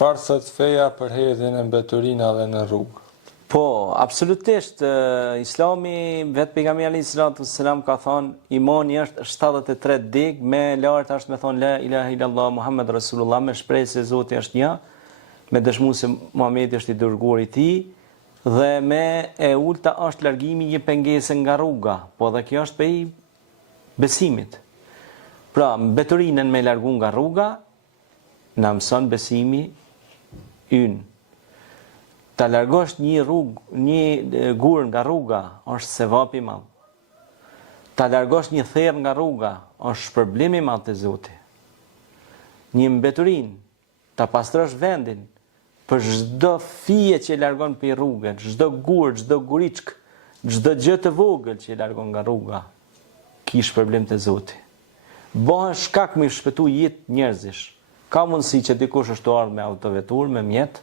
çfarë thot feja për hedhjen e mbeturinave në rrugë? Po, absolutisht, Islami, vetë pejgamberi sallallahu alaihi wasallam ka thonë, imani është 73 dig, me lart është me thonë la ilaha illallah Muhammed Rasulullah, me shpresë se Zoti është një, me dëshmu se Muhamedi është i dërguari i tij, dhe me e ulta është largimi një pengese nga rruga, po dhe kjo është prej besimit. Pra, mbeturinën me largu nga rruga, na mëson besimi ynë. Ta largosh një gur nga rruga, është sevap i madh. Ta largosh një therr nga rruga, është shpërblim i madh te Zoti. Një mbeturin, ta pastrosh vendin për çdo fije që e largon për rrugën, çdo gur, çdo guriçk, çdo gjë të vogël që e largon nga rruga, ki shpërblim te Zoti. Bëhen shkak me shpëtu jetë njerëzish. Ka mundësi që dikush është të ardhur me autovetur, me mjet,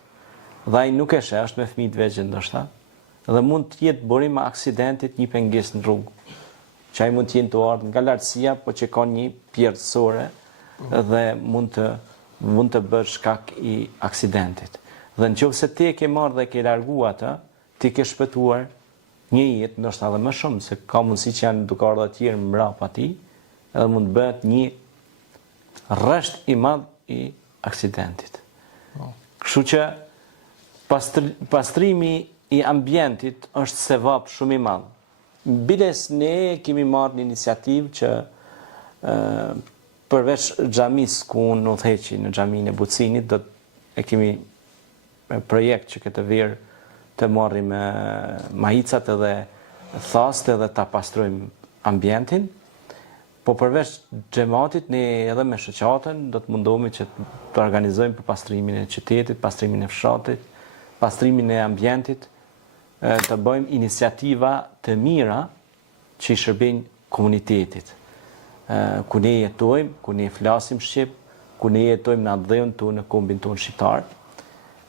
dhe ai nuk e sheh, është me fëmijë të vegjël ndoshta, dhe mund të jetë burim me aksidentit një pengesë në rrugë. Që ai mund të jetë të ardhur nga lartësia, po që ka një pjerësore dhe mund të bësh shkak i aksidentit. Dhe nëse ti e ke marrë dhe ke larguar atë, ti ke shpëtuar një jetë, ndoshta edhe më shumë, se ka mundësi që janë duke ardhur të tjerë mbrapa ti, edhe mund bëhet një rresht i madh i aksidentit. Kështu që pastrimi i ambientit është sevap shumë i madh. Biles ne kemi marrë një iniciativë që përveç xhamis ku unë udhëheqi në xhamin e Bucinit, e kemi projekt që këtë verë të marrim majicat edhe thaste dhe ta pastrojmë ambientin. Po përveç xhamatit, ne edhe me shoqatën do të mundohemi që të organizojmë për pastrimin e qytetit, pastrimin e fshatit, pastrimin e ambientit, të bëjmë iniciativa të mira që i shërbejnë komunitetit. Ku ne jetojmë, ku ne flasim shqip, ku ne jetojmë në atdhejën tonë, në kombin tonë shqiptar,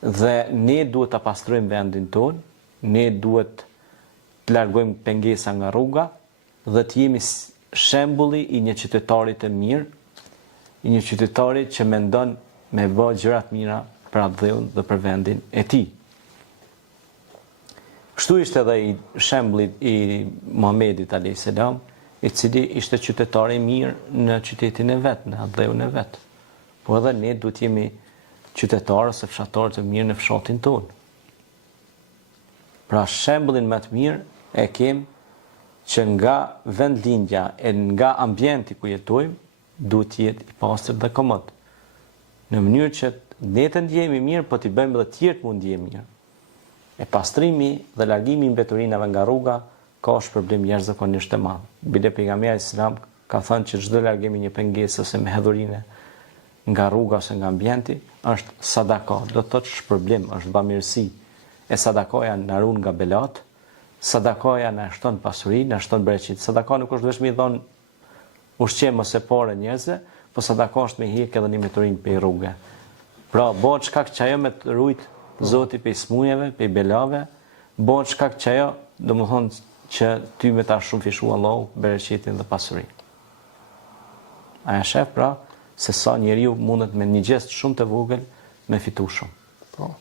dhe ne duhet të pastrojmë vendin tonë, ne duhet të largojmë pengesa nga rruga dhe të jemi shembulli i një qytetari të mirë, i një qytetari që mendon me bë gjërat mira për atdhejën dhe për vendin e tij. Kështu ishte edhe i shembulli i Muhamedit alayhis salam, i cili ishte qytetari i mirë në qytetin e vet, në atdhejën e vet. Po edhe ne duhet jemi qytetarë ose fshatarë të mirë në fshatin tonë. Pra shembullin më të mirë e kemi që nga vendlindja e nga ambienti ku jetojmë, duhet të jetë i pastër dhe komod. Në mënyrë që ne të ndjehemi mirë, po t'i bëjmë edhe të tjerë të mund ndjehen mirë. E pastrimi dhe largimi i mbeturinave nga rruga ka shpërblim jashtëzakonisht të madh. Bile pejgamberi sallallahu alajhi wasallam ka thënë që çdo largim i një pengesë ose me hedhurinë nga rruga ose nga ambienti është sadaka, do të thotë shpërblim, është bamirësi. E sadakoja na ruan nga belat, sadakoja na shton pasuri, na shton bereqit. Sadaka nuk është vetëm i dhon ushqim ose parë njerëzve, po sadaka është me hiq edhe një mbeturin pe rrugë. Pra bëhet shkak që ajo me të rujt Zoti pe smujeve, pe belave, bëhet shkak që ajo, domethënë që ty me ta shumë fishu Allahu bereqitin dhe pasurinë. A e shef pra se sa njeriu mundet me një gjest shumë të vogël me fitu shumë.